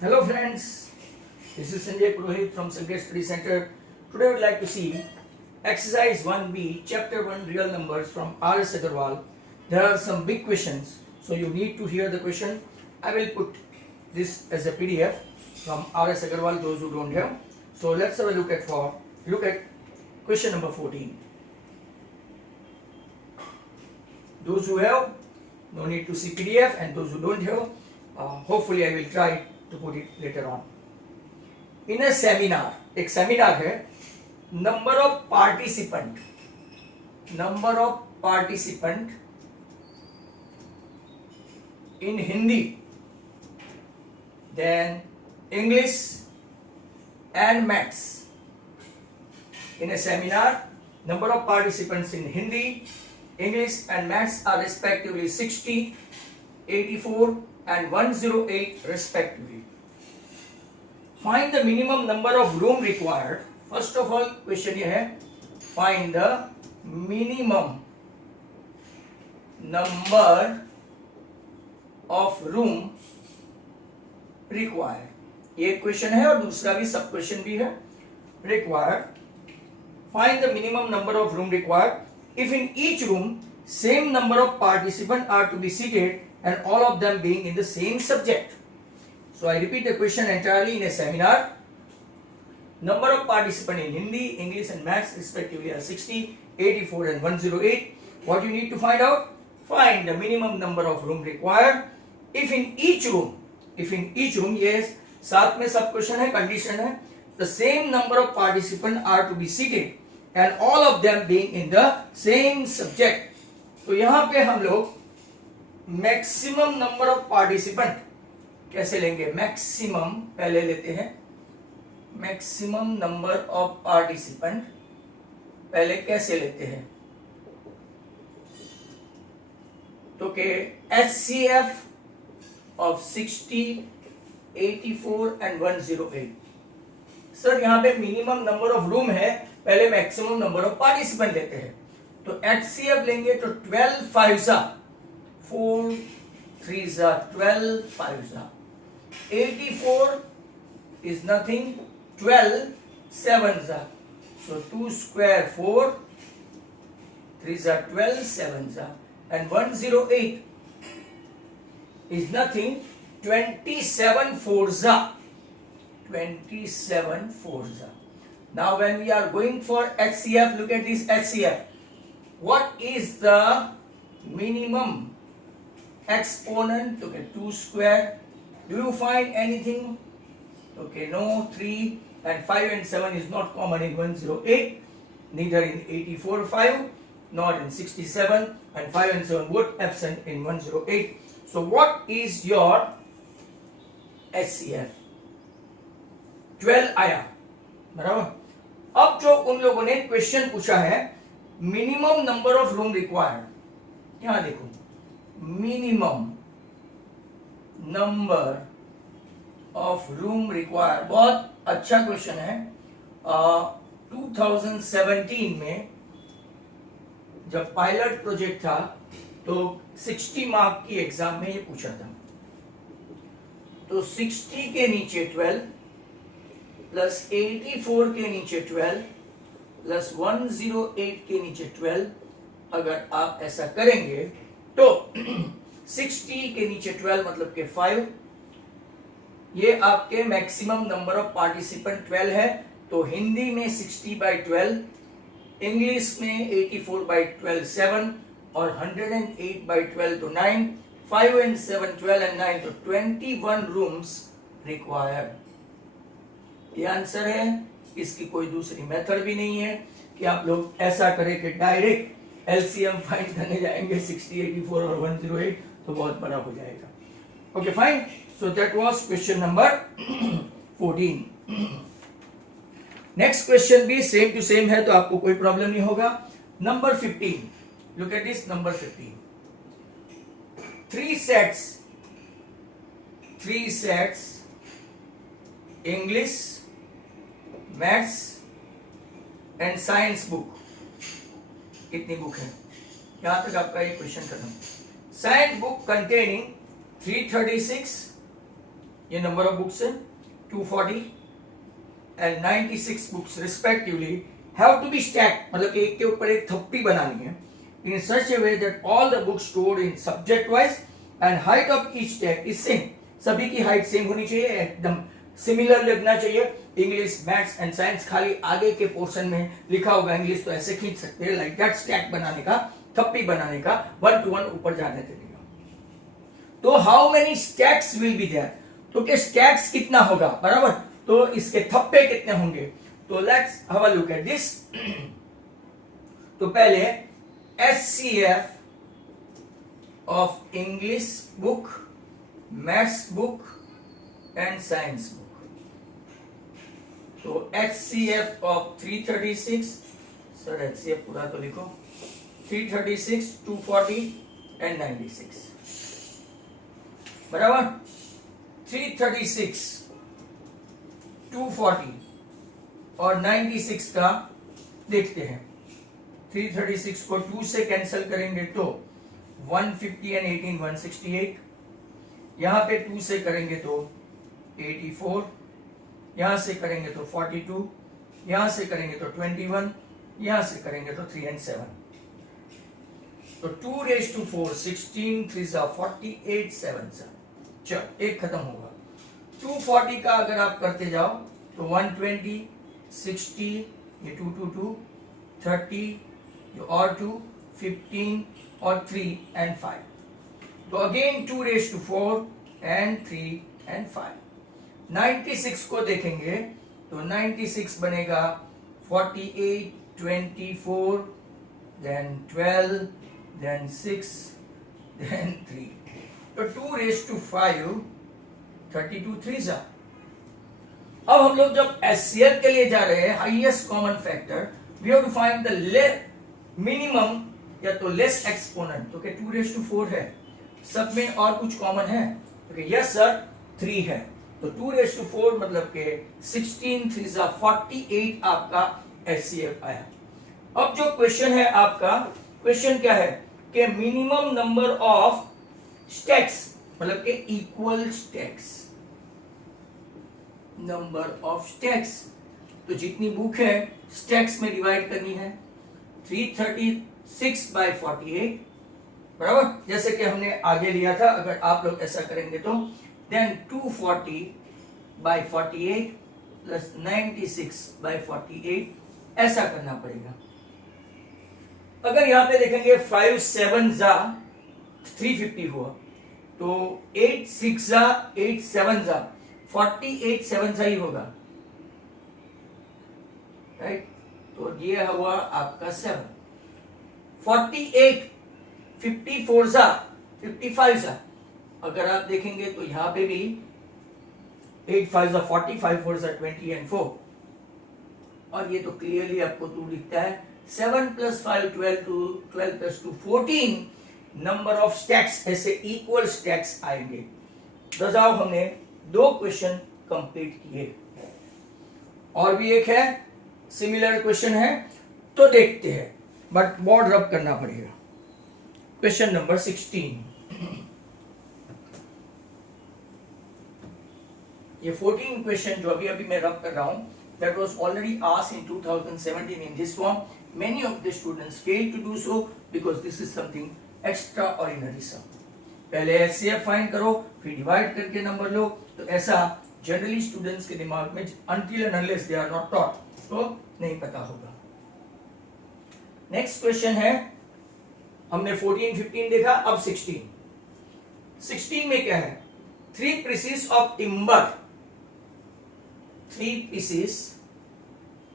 Hello friends, this is Sanjay Purohit from Sanjay Study Center. Today I would like to see exercise 1B, chapter 1 real numbers from R.S. Agarwal. There are some big questions, so you need to hear the question. I will put this as a PDF from R.S. Agarwal, those who don't have. So let's have a look at question number 14. Those who have, no need to see PDF, and those who don't have, hopefully I will try to put it later on. In a seminar, एक seminar है, number of participant in Hindi, then English and maths. In a seminar, number of participants in Hindi, English and maths are respectively 60, 84 and 108 respectively. Find the minimum number of room required. First of all, question ये है, find the minimum number of room required. ये question है और दूसरा भी सब question भी है. Required. Find the minimum number of room required. If in each room same number of participants are to be seated and all of them being in the same subject. So I repeat the question entirely. In a seminar, number of participants in Hindi, English and maths respectively are 60, 84 and 108. What you need to find out? Find the minimum number of room required. If in each room, yes, साथ में सब question है, condition है, the same number of participants are to be seated and all of them being in the same subject. तो यहाँ पे हम लोग मैक्सिमम नंबर ऑफ पार्टिसिपेंट कैसे लेंगे? मैक्सिमम पहले लेते हैं, मैक्सिमम नंबर ऑफ पार्टिसिपेंट पहले कैसे लेते हैं? तो के HCF ऑफ 60, 84 एंड 108. सर यहाँ पे मिनिमम नंबर ऑफ रूम है, पहले मैक्सिमम नंबर ऑफ पार्टिसिपेंट लेते हैं. तो HCF लेंगे तो 12 5 4 3 12 5 84 is nothing, 12 7 so 2 square 4 3 12 7 and 108 is nothing, 27 4 27 4. Now when we are going for HCF, look at this HCF. What is the minimum exponent? Okay, 2 square. Do you find anything? Okay, no. 3 and 5 and 7 is not common in 108, neither in 84 5 nor in 67, and 5 and 7 both absent in 108. So what is your HCF? 12 आया, बराबर. अब जो उन लोगों ने question पूछा है, minimum number of room required, यहां देखो, minimum number of room required, बहुत अच्छा क्वेश्चन है. 2017 में जब पायलट प्रोजेक्ट था तो 60 मार्क की एग्जाम में ये पूछा था. तो 60 के नीचे 12 प्लस 84 के नीचे 12 प्लस 108 के नीचे 12, अगर आप ऐसा करेंगे तो 60 के नीचे 12 मतलब के 5, ये आपके मैक्सिमम नंबर ऑफ पार्टिसिपेंट 12 है. तो हिंदी में 60 by 12, इंग्लिश में 84 by 12 7 और 108 by 12 तो 9, 5 and 7 12 and 9 तो 21 रूम्स रिक्वायर्ड. ये आंसर है. इसकी कोई दूसरी मेथड भी नहीं है कि आप लोग ऐसा करें कि डायरेक्ट एलसीएम फाइंड करने जाएंगे 60, 84 और 108, तो बहुत बड़ा हो जाएगा. Okay fine. So that was question number 14. Next question भी सेम टू सेम है, तो आपको कोई प्रॉब्लम नहीं होगा. Number 15. Look at this number 15. 3 sets English, maths and science book. कितनी बुक है? यहां तक आपका ये क्वेश्चन खत्म. साइंस बुक कंटेनिंग 336 ये नंबर ऑफ बुक्स है 240 and 96 books respectively have to be stacked, मतलब एक के ऊपर एक थप्पी बनानी है in such a way that all the books stored in subject wise and height of each stack is same. सभी की हाइट सेम होनी चाहिए, एकदम सिमिलर लगना चाहिए. इंग्लिश, मैथ्स एंड साइंस खाली आगे के पोर्शन में लिखा होगा इंग्लिश तो ऐसे खींच सकते हैं लाइक दैट, स्टैक बनाने का, थप्पी बनाने का, 1 to 1 ऊपर जाने देगा. तो how many stacks will be there, तो क्या स्टैक्स कितना होगा, बराबर, तो इसके थप्पे कितने होंगे. तो let's have a look at this. तो पहले SCF of English book, Maths book and Science book. तो HCF of 336, सर HCF पूरा तो लिखो, 336, 240 and 96, बराबर. 336, 240 और 96 का देखते हैं. 336 को 2 से कैंसिल करेंगे तो 150 एंड 18 168, यहां पे 2 से करेंगे तो 84, यहां से करेंगे तो 42, यहां से करेंगे तो 21, यहां से करेंगे तो 3 and 7. तो 2 raised to 4, 16 3 जा 48, 7 जा, चल एक खत्म होगा. 240 का अगर आप करते जाओ तो 120, 60, ये 222, 30, और 2, 15 और 3 and 5. तो again 2 raised to 4 and 3 and 5. 96 को देखेंगे तो 96 बनेगा 48, 24, then 12, then 6, then 3. तो 2 raised to 5, 32 3 जा. अब हम लोग जब SCF के लिए जा रहे हैं, highest common factor, we have to find the minimum या तो लेस एक्सपोनेंट. तो क्या 2 raised to 4 है, सब में और कुछ कॉमन है, तो यस सर 3 है. तो 2 raised to 4 मतलब के 16 3 जा 48 आपका HCF आया. अब जो क्वेश्चन है आपका, क्वेश्चन क्या है कि मिनिमम नंबर ऑफ स्टैक्स, मतलब के equal stacks, number of stacks. तो जितनी बुक है स्टैक्स में डिवाइड करनी है. 336 by 48, बराबर, जैसे कि हमने आगे लिया था. अगर आप लोग ऐसा करेंगे तो देन 240 by 48 प्लस 96 by 48 ऐसा करना पड़ेगा. अगर यहां पे देखेंगे 5 7 जा 350 हुआ, तो 8 6 जा 8 7 जा 48 7 जा ही होगा, राइट. तो ये हुआ आपका 7. 48 54 जा 55 जा, अगर आप देखेंगे तो यहां पे भी 8 5 जा 40, 5 4 जा 20 and 4, और ये तो क्लियरली आपको 2 दिखता है. 7 plus 5 12 to 12 plus 2 14 number of stacks, ऐसे इक्वल स्टैक्स आएंगे. दजाओ हमने 2 क्वेश्चन कंप्लीट किए. और भी एक है, सिमिलर क्वेश्चन है, तो देखते हैं, बट बोर्ड रब करना पड़ेगा. Question number 16. ये 14 क्वेश्चन जो अभी अभी मैं रब कर रहा हूं, that was already asked in 2017 in this form. Many of the students failed to do so because this is something extraordinary sum. पहले HCF फाइंड करो, फिर डिवाइड करके नंबर लो. तो ऐसा जनरली स्टूडेंट्स के दिमाग में until and unless they are not taught, तो नहीं पता होगा. नेक्स्ट क्वेश्चन है, हमने 14 15 देखा, अब 16. 16 में क्या है, 3 pieces of timber. 3 pieces,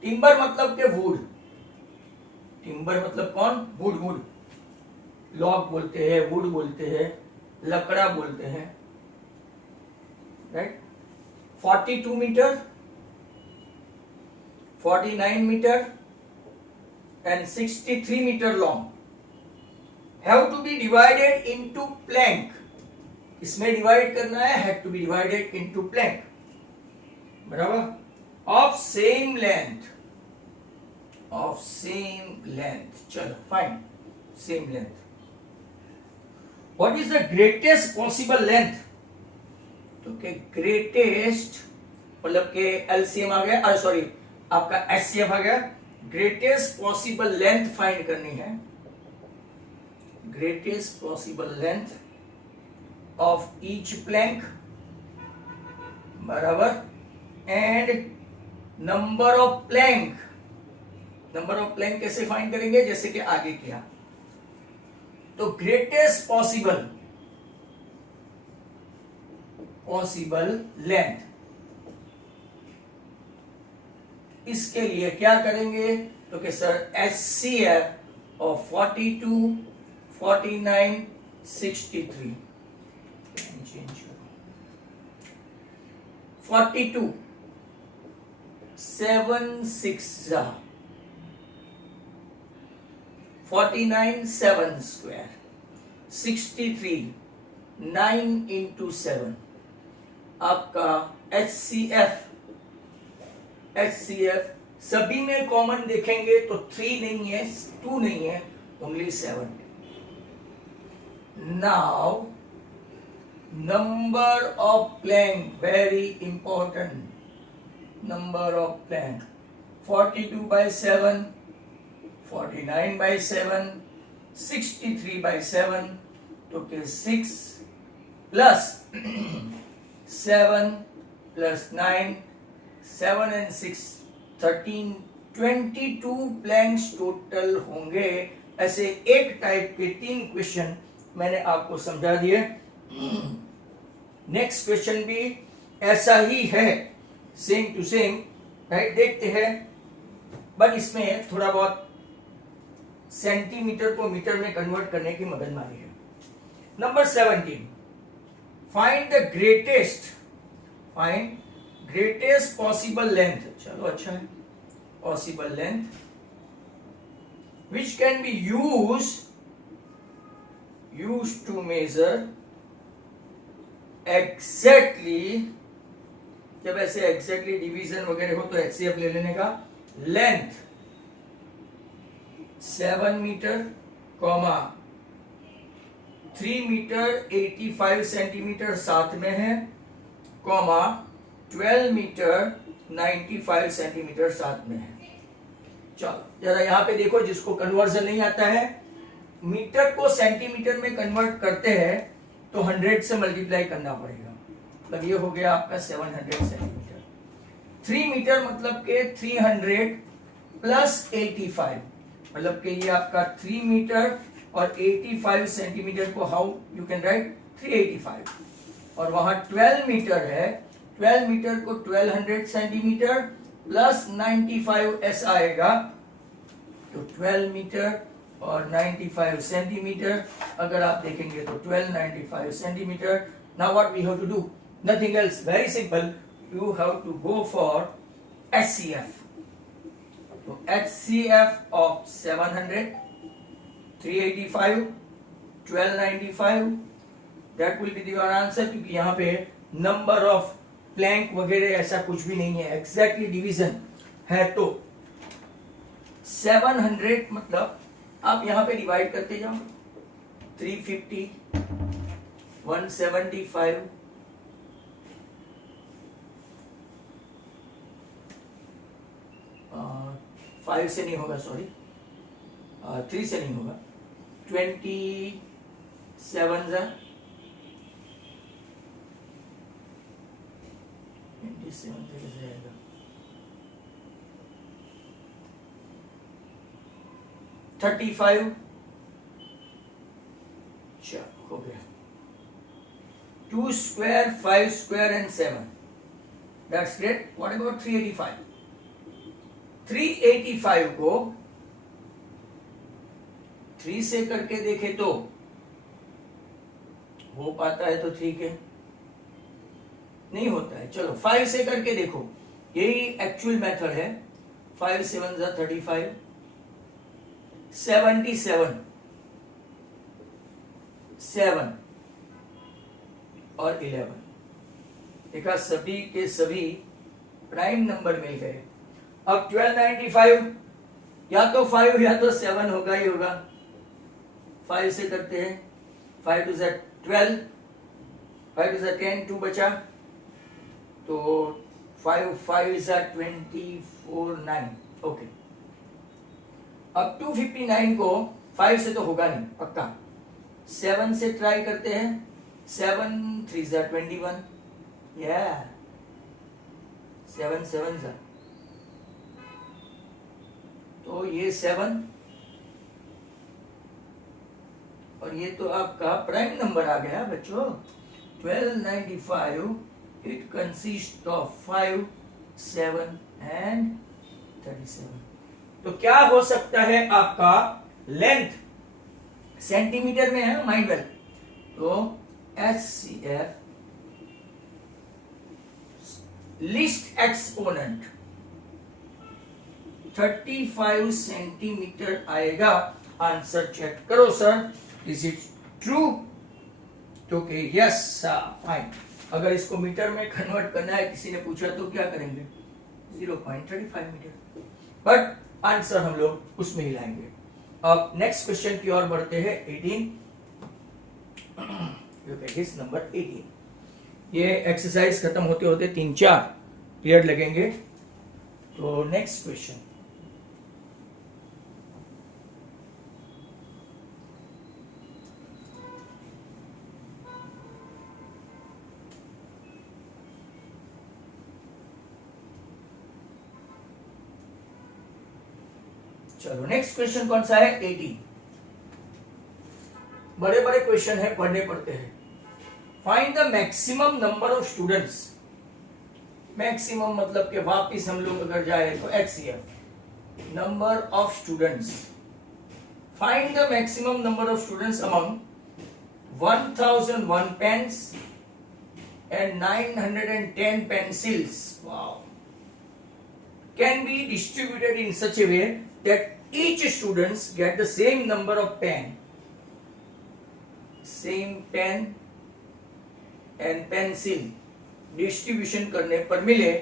timber मतलब के वुड, टिम्बर मतलब कौन, वुड. वुड लॉग बोलते हैं, वुड बोलते हैं, लकड़ा बोलते हैं, right. 42 metre, 49 metre and 63 meter long have to be divided into plank. इसमें डिवाइड करना है, have to be divided into plank, बराबर, of same length, of same length. चलो fine, same length. What is the greatest possible length तो के greatest मतलब के LCM आ गया, सॉरी आपका एचसीएफ आ गया, ग्रेटेस्ट पॉसिबल लेंथ फाइंड करनी है, greatest possible length of each plank बराबर, and number of plank, number of plank कैसे फाइंड करेंगे, जैसे कि आगे किया, तो ग्रेटेस्ट पॉसिबल लेंथ, इसके लिए क्या करेंगे, तो कि sir HCF of 42, 49, 63, 42 7 6 49 7 square, 63 9 into 7, आपका HCF सभी में कॉमन देखेंगे तो 3 नहीं है, 2 नहीं है, only 7. Now number of Planck, very important, number of Planck 42 by 7, 49 by 7, 63 by 7, तो के 6 plus 7 plus 9, 7 and 6 13, 22 planks total होंगे. ऐसे एक टाइप के 3 क्वेश्चन मैंने आपको समझा दिए. नेक्स्ट क्वेश्चन भी ऐसा ही है, सेम टू सेम, राइट, देखते हैं, बट इसमें थोड़ा बहुत सेंटीमीटर को मीटर में कन्वर्ट करने की मगजमारी है. Number 17, find the greatest possible length, चलो अच्छा है, possible length which can be used to measure exactly, जब ऐसे exactly डिवीजन वगैरह हो तो HCF ले लेने का. लेंथ 7 मीटर, 3 मीटर 85 सेंटीमीटर साथ में है, 12 मीटर 95 सेंटीमीटर साथ में है. चलो जरा यहाँ पे देखो, जिसको कन्वर्जन नहीं आता है, मीटर को सेंटीमीटर में कन्वर्ट करते हैं तो 100 से मल्टीप्लाई करना पड़ेगा, मतलब ये हो गया आपका 700 सेंटीमीटर. 3 मीटर मतलब के 300 प्लस 85, मतलब कि ये आपका 3 मीटर और 85 सेंटीमीटर को हाउ यू कैन राइट 385, और वहां 12 मीटर है, 12 मीटर को 1200 सेंटीमीटर प्लस 95 एस आएगा, तो 12 मीटर और 95 सेंटीमीटर, अगर आप देखेंगे तो 1295 centimetre. Now what we have to do, nothing else, very simple, you have to go for HCF. तो HCF of 700, 385, 1295, that will be your answer, क्योंकि यहाँ पे नंबर ऑफ प्लैंक वगैरह ऐसा कुछ भी नहीं है, एग्जैक्टली डिवीजन है. तो 700 मतलब आप यहां पे डिवाइड करते जाओ, 350, 175, 5 से नहीं होगा, सॉरी 3 से नहीं होगा, 27 जाएगा, 35, चलो हो गया, 2 square, 5 square and 7, that's great. What about 385? 385 को 3 से करके देखे तो हो पाता है तो ठीक है, नहीं होता है. चलो 5 से करके देखो, यही एक्चुअल मेथड है. 5 7 जा 35, 77, 7 और 11, देखा सभी के सभी प्राइम नंबर मिल गए. अब 1295 या तो 5 या तो 7 होगा ही होगा. 5 से करते हैं, 5 to 12, 5 to 10, 2 बचा, तो 5 5 is 24 9 ओके। अब 259 को 5 से तो होगा नहीं पक्का, 7 से ट्राई करते हैं। 7 3 is 21 yeah 7 7 is तो ये 7 और ये तो आपका प्राइम नंबर आ गया बच्चों। 1295 इट कंसिस्ट ऑफ 5 7 एंड 37। तो क्या हो सकता है आपका लेंथ, सेंटीमीटर में है माइंड वेल, तो HCF लीस्ट एक्सपोनेंट 35 सेंटीमीटर आएगा। आंसर चेक करो सर, इज इट ट्रू? तो के यस फाइन। अगर इसको मीटर में कन्वर्ट करना है, किसी ने पूछा तो क्या करेंगे? 0.35 मीटर, बट आंसर हम लोग उसमें ही लाएंगे। अब नेक्स्ट क्वेश्चन की ओर बढ़ते हैं। 18 नंबर 18। ये एक्सरसाइज खत्म होते होते 3-4 पीरियड लगेंगे। तो नेक्स्ट क्वेश्चन, चलो नेक्स्ट क्वेश्चन कौन सा है? 18। बड़े बड़े क्वेश्चन है, पढ़ने पड़ते हैं। Find the maximum number of students. Maximum मतलब कि वापिस हम लोग अगर जाए तो HCF number of students. Find the maximum number of students among 1001 pens and 910 pencils, wow, can be distributed in such a way that each students get the same number of pen, same pen and pencil distribution करने पर मिले,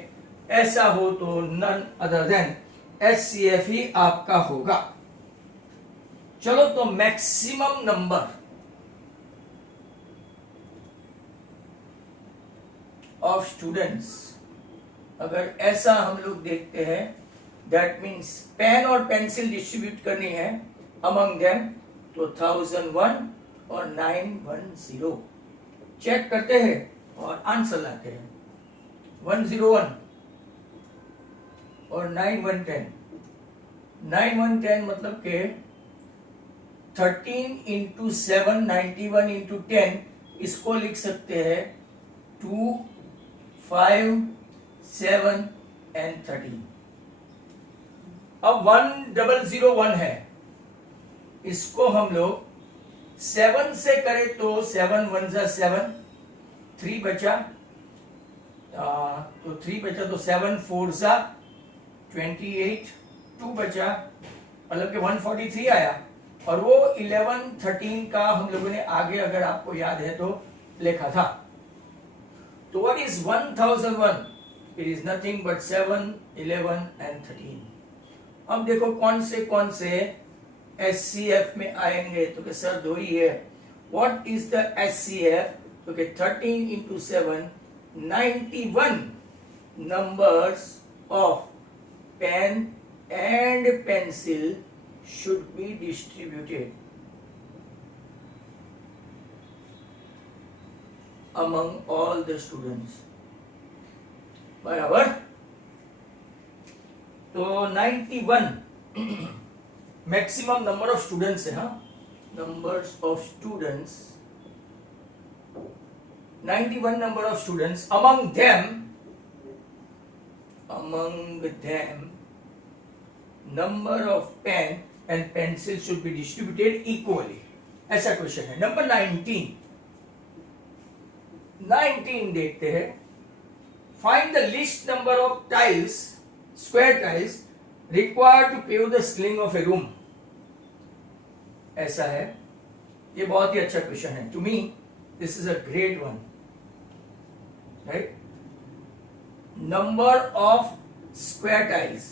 ऐसा हो तो none other than HCF ही आपका होगा। चलो तो मैक्सिमम नंबर ऑफ स्टूडेंट्स, अगर ऐसा हम लोग देखते हैं, दैट मीन्स पेन और पेंसिल डिस्ट्रीब्यूट करनी है अमंग देम, तो 1001 और 910 चेक करते हैं और आंसर लाते हैं। 101 और 9110, 9110 मतलब के 13 इंटू 7, 91 इंटू 10, इसको लिख सकते हैं 2 5 7 एंड 13। अब 1001 है, इसको हम लोग 7 से करें तो 7 1 जा 7, 3 बचा, तो 3 बचा तो 7 4 जा 28, 2 बचा, मतलब कि 143 आया। और वो 11 13 का हम लोगों ने आगे, अगर आपको याद है तो, लिखा था। तो what is 1001? It is nothing but 7 11 and 13। अब देखो कौन से HCF में आएंगे, तो कि सर दो ही है। What is the HCF? तो कि 13 into 7, 91 numbers of pen and pencil should be distributed among all the students. बराबर। तो 91 मैक्सिमम नंबर ऑफ स्टूडेंट्स है, हाँ, numbers of students 91 number of students, among them number of pen and pencil should be distributed equally, ऐसा question है। Number 19 देखते हैं। Find the least number of tiles, square tiles required to pave the ceiling of a room, ऐसा है। ये बहुत ही अच्छा क्वेश्चन है। To me this is a great one, right? Number of square tiles,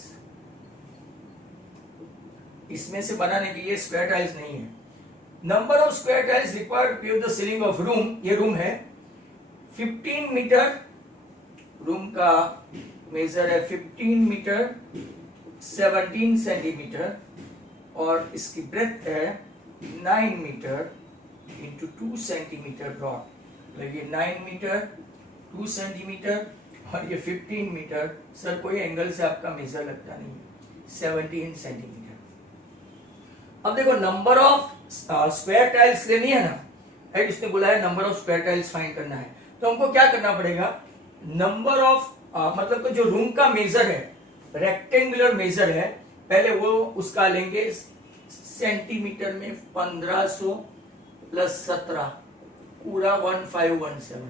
इसमें से बनाने के लिए स्क्वायर टाइल्स नहीं है। Number of square tiles required to pave the ceiling of room, ये रूम है। 15 मीटर रूम का मेजर है 15 मीटर 17 सेंटीमीटर और इसकी ब्रेथ है 9 मीटर इंटू 2 सेंटीमीटर ब्रॉड। ये 9 मीटर 2 सेंटीमीटर और ये 15 मीटर। सर कोई एंगल से आपका मेजर लगता नहीं, 17 सेंटीमीटर। अब देखो नंबर ऑफ स्क्वायर टाइल्स लेनी है ना, राइट? इसने बोला है number of square tiles find करना है, तो हमको क्या करना पड़ेगा, नंबर ऑफ मतलब कि जो रूम का मेजर है, रेक्टेंगुलर मेजर है, पहले वो उसका लेंगे सेंटीमीटर में 1500 प्लस 17 पूरा 1517,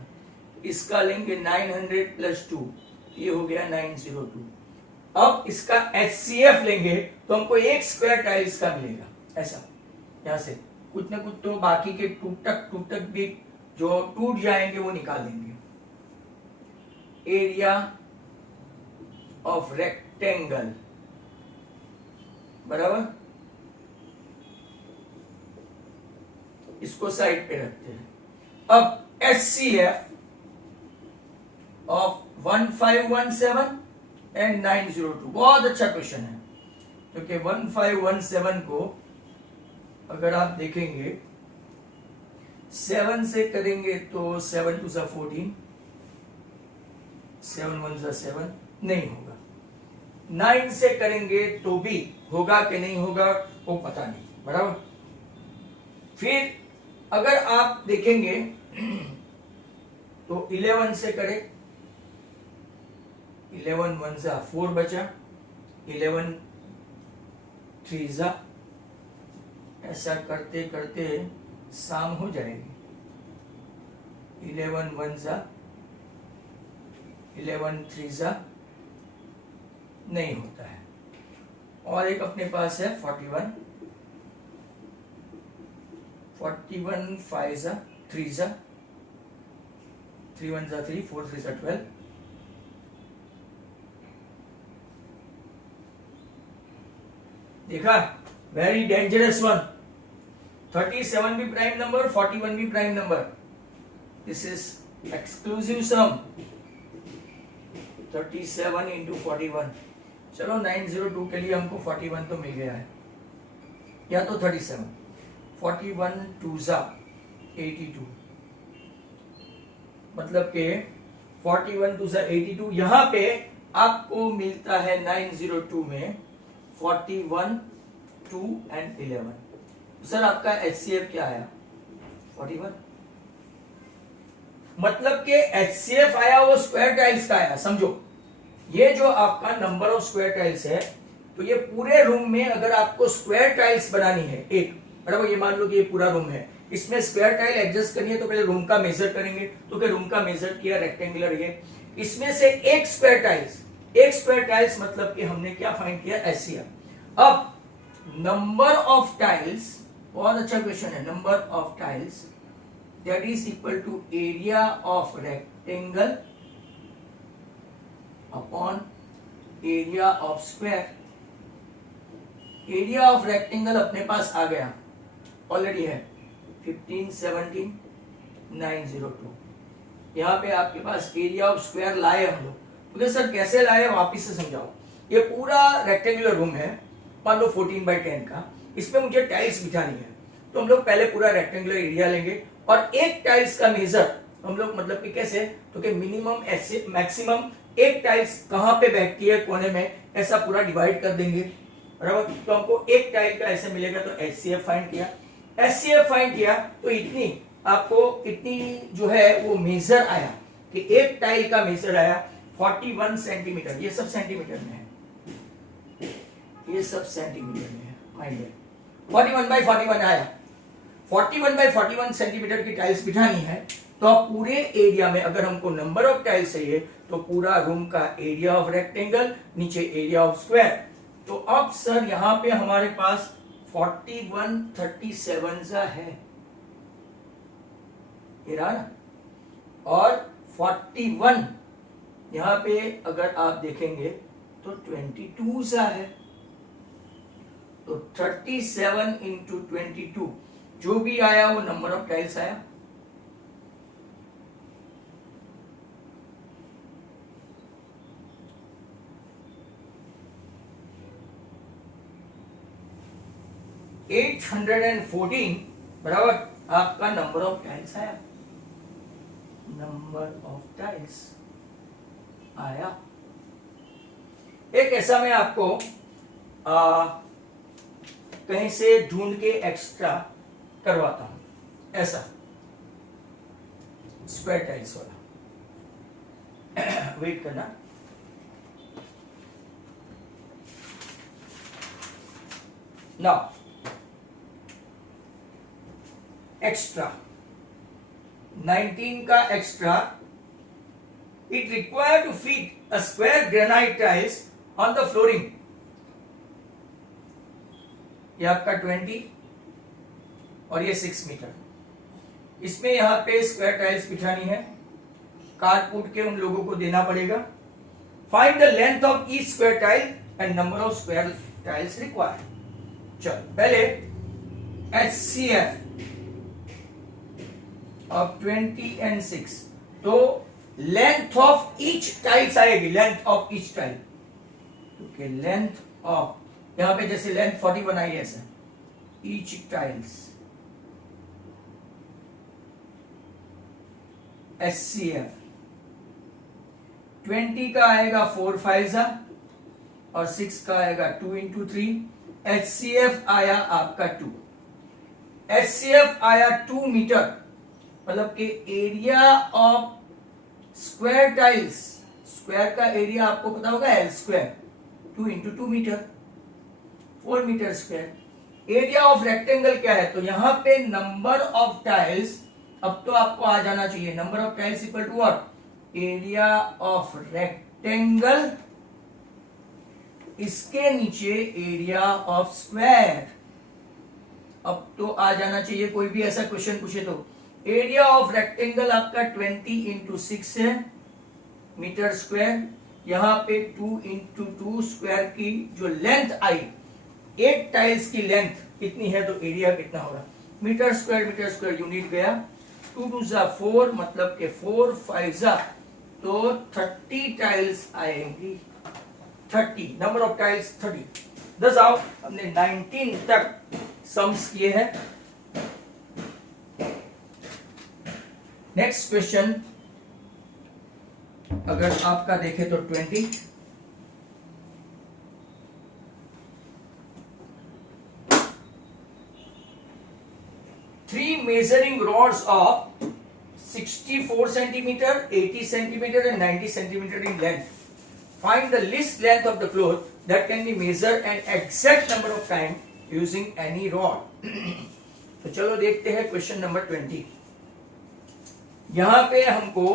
इसका लेंगे 900 प्लस 2, ये हो गया 902। अब इसका HCF लेंगे तो हमको एक स्क्वायर टाइल्स का मिलेगा, ऐसा यहां से कुछ ना कुछ तो बाकी के टूटक भी जो टूट जाएंगे वो निकाल देंगे। एरिया ऑफ रेक्टेंगल बराबर, इसको साइड पे रखते हैं। अब HCF ऑफ 1517 एंड 902, बहुत अच्छा क्वेश्चन है, क्योंकि 1517 को अगर आप देखेंगे 7 से करेंगे तो 7 2 14, 7 1 7, नहीं होगा। 9 से करेंगे तो भी होगा कि नहीं होगा वो पता नहीं, बराबर। फिर अगर आप देखेंगे तो 11 से करें, 11 1 4 बचा, 11 3 ऐसा करते करते शाम हो जाएगी। 11 1 11 3 नहीं होता है। और एक अपने पास है 41 5 3 3 1 3 4 3 12, देखा, वेरी डेंजरस वन। 37 भी प्राइम नंबर, 41 भी prime number, this is exclusive sum. 37 into 41, चलो 902 के लिए हमको 41 तो मिल गया है, या तो 37, 41 2 82, मतलब के 41 2 82, यहां पे आपको मिलता है 902 में 41 2 एंड 11। सर आपका HCF क्या आया, 41, मतलब के HCF आया वो स्क्वायर टाइल्स का आया। समझो, ये जो आपका नंबर ऑफ स्क्वायर टाइल्स है, तो ये पूरे रूम में अगर आपको स्क्वायर टाइल्स बनानी है एक, बराबर, ये मान लो कि ये पूरा रूम है, इसमें स्क्वायर टाइल एडजस्ट करनी है, तो पहले रूम का मेजर करेंगे, तो क्या रूम का मेजर किया, रेक्टेंगुलर है, इसमें से एक स्क्वायर टाइल्स मतलब कि हमने क्या फाइंड किया, HCF। अब नंबर ऑफ टाइल्स, बहुत अच्छा क्वेश्चन है, number of tiles that is equal to area of rectangle upon area of square. Area of rectangle अपने पास आ गया, ऑलरेडी है 15 17 902। यहां पे आपके पास एरिया ऑफ स्क्वायर लाए हम लोग, तो सर कैसे लाए, वापिस से समझाओ। ये पूरा रेक्टेंगुलर रूम है, मान लो 14/10 का, इसमें मुझे टाइल्स बिठानी है, तो हम लोग पहले पूरा रेक्टेंगुलर एरिया लेंगे और एक टाइल्स का मेजर हम लोग, मतलब कि कैसे, तो कि मिनिमम ऐसे मैक्सिमम एक टाइल्स कहां पे बैठती है कोने में, ऐसा पूरा डिवाइड कर देंगे, बराबर। तो हमको एक टाइल का ऐसे मिलेगा, तो HCF फाइंड किया, HCF फाइंड किया तो इतनी आपको, इतनी जो है वो मेजर आया, कि एक टाइल का मेजर आया 41 सेंटीमीटर। ये सब सेंटीमीटर में है, ये सब सेंटीमीटर में है, माइंड 41/41 आया। 41/41 सेंटीमीटर की टाइल्स बिठानी है, तो अब पूरे एरिया में अगर हमको नंबर ऑफ टाइल्स चाहिए, तो पूरा रूम का एरिया ऑफ रेक्टेंगल, नीचे एरिया ऑफ स्क्वायर। तो अब सर यहां पे हमारे पास 41 37 है, ये रहा ना, और 41 यहां पे अगर आप देखेंगे तो 22 है, तो 37 इंटू 22 जो भी आया वो नंबर ऑफ टाइल्स आया। 814 बराबर आपका नंबर ऑफ टाइल्स आया, नंबर ऑफ टाइल्स आया। एक ऐसा मैं आपको कहीं से ढूंढ के एक्स्ट्रा करवाता हूं, ऐसा स्क्वायर टाइल्स वाला। वेट करना। नाउ एक्स्ट्रा 19 का extra, it require to fit a square granite tiles on the flooring. ये आपका 20 और ये 6 मीटर। इसमें यहां पे स्क्वायर टाइल्स बिठानी है, कारपुट के उन लोगों को देना पड़ेगा। Find the length of each square tile and number of square tiles required. चलो पहले HCF ऑफ 20 एंड 6, तो लेंथ ऑफ ईच टाइल्स आएगी, लेंथ ऑफ ईच टाइल, क्योंकि लेंथ ऑफ यहां पे जैसे लेंथ 41 आई है ऐसा, ईच टाइल्स HCF 20 का आएगा 4 5 और 6 का आएगा 2 into 3। HCF आया आपका 2, HCF आया 2 मीटर, मतलब कि area of square tiles, square का एरिया आपको पता होगा L square, 2 into 2 metre, 4 metre square. Area of rectangle क्या है, तो यहां पे नंबर ऑफ टाइल्स, अब तो आपको आ जाना चाहिए, number of tiles equal to what, area of rectangle, इसके नीचे एरिया ऑफ स्क्वायर। अब तो आ जाना चाहिए, कोई भी ऐसा क्वेश्चन पूछे तो। एरिया ऑफ रेक्टेंगल आपका 20 into 6 है मीटर स्क्वायर, यहां पे 2 into 2 स्क्वायर की जो लेंथ आई, 8 टाइल्स की लेंथ कितनी है, तो एरिया कितना होगा, मीटर स्क्वायर यूनिट गया। 2 2 4, मतलब के 4 5 तो 30 टाइल्स आएंगी, 30 नंबर ऑफ टाइल्स 30। दस आओ, हमने 19 तक सम्स किए हैं। नेक्स्ट क्वेश्चन अगर आपका देखें तो 20, three measuring rods of 64 centimeter, 80 centimeter and 90 centimeter in length. Find the least length of the cloth that can be measured an exact number of time using any rod. तो चलो देखते हैं question number 20। यहां पे हमको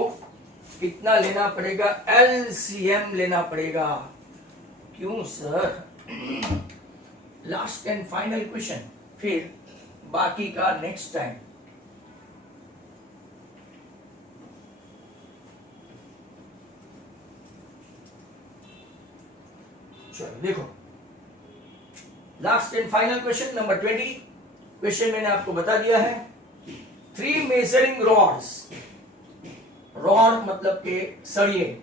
कितना लेना पड़ेगा, LCM लेना पड़ेगा। क्यों sir? Last and final question, फिर बाकी का नेक्स्ट टाइम। चलो देखो, last and final question number 20। Question मैंने आपको बता दिया है, 3 मेजरिंग रॉड्स, रॉड मतलब के सरिये,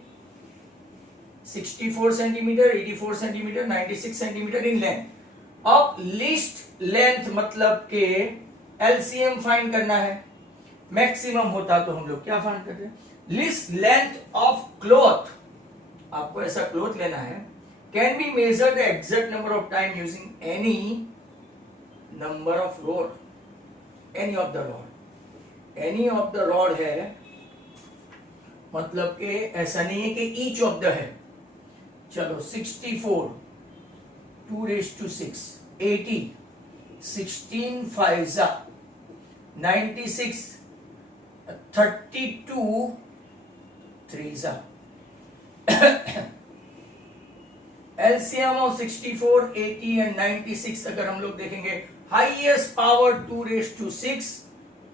64 centimetre, 84 centimetre, 96 centimetre in length. अब लीस्ट लेंथ मतलब के एलसीएम फाइंड करना है, मैक्सिमम होता तो हम लोग क्या फाइंड करते हैं, लीस्ट लेंथ ऑफ क्लॉथ। आपको ऐसा क्लॉथ लेना है, can be measure the exact number of time using any number of rod, any of the rod. Any of the rod है मतलब के ऐसा नहीं है कि ईच ऑफ द है। चलो 64 2 raised to 6, 80, 16 5 96, 32 3 LCM of 64, 80 and 96 अगर हम लोग देखेंगे, हाईएस्ट पावर 2 raised to 6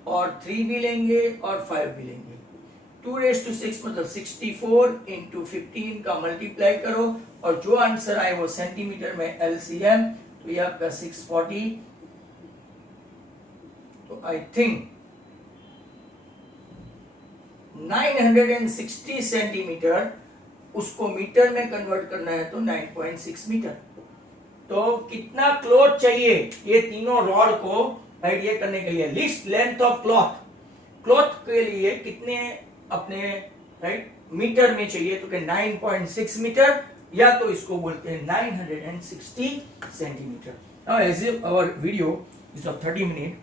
और 3 भी लेंगे और 5 भी लेंगे। 2 raised to 6 मतलब 64 into 15 का मल्टीप्लाई करो और जो आंसर आए वो सेंटीमीटर में एलसीएम, तो ये आपका 640। तो आई थिंक 960 सेंटीमीटर, उसको मीटर में कन्वर्ट करना है तो 9.6 मीटर। तो कितना क्लॉथ चाहिए ये तीनों रॉड को राइट ये करने के लिए, लिस्ट लेंथ ऑफ क्लॉथ के लिए कितने अपने राइट मीटर में चाहिए, तो 9.6 मीटर या तो इसको बोलते हैं 960 centimetre. Now as if our video is of 30 minutes,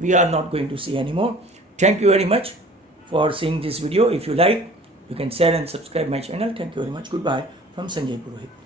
we are not going to see anymore. Thank you very much for seeing this video. If you like, you can share and subscribe my channel. Thank you very much. Goodbye from Sanjay Purohit.